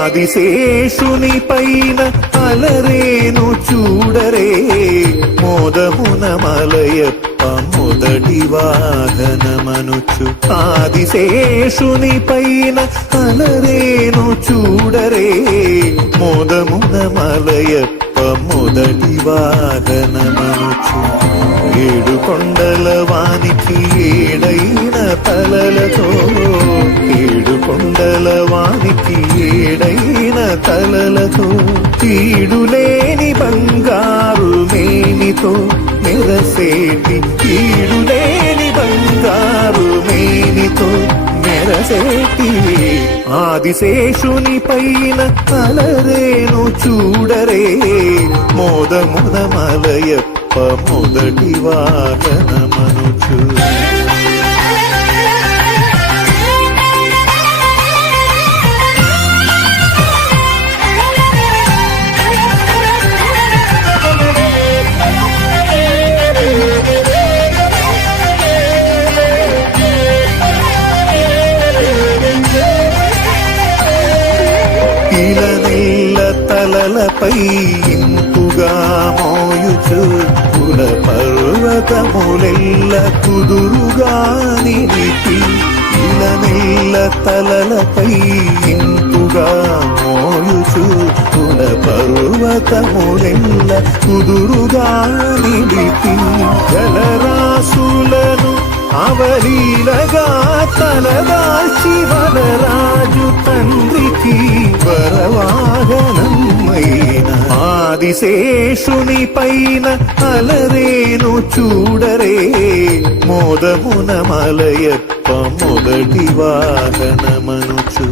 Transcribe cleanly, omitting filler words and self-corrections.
ఆదిశేషుని పైన అలరేను చూడరే మోదమున మలయప్ప మొదటి వాహనమనుచు ఆదిశేషుని పైన అలరేను చూడరే మోదమున మలయప్ప మొదటి వాహనమనుచు ఏడు కొండల వానికి ఏడైన తలలతో ఏడు కొండల వానికి ఏడైన తలలతో కీడులేని బంగారు మేనితో మెరసేటి కీడులేని బంగారు మేనితో మెరసేటి ఆదిశేషుని పైన అలరేను చూడరే మోదమున మలయప్ప మొదటి వాహనమనుచు ఇలనెల్ల తలలపై ఇంపుగా మోయుచు కుల పర్వతములెల్ల కుదురుగా నిలిపి ఇలనెల్ల తలలపై ఇంపుగా మోయుచు కుల పర్వతములెల్ల కుదురుగా నిలిపి జలరాశులను అవలీలగా తలదాల్చి వనరాజు తండ్రికి వరవాహనమైన ఆదిశేషుని పైన అలరేను చూడరే మోదమున మలయప్ప మొదటి వాహనమనుచు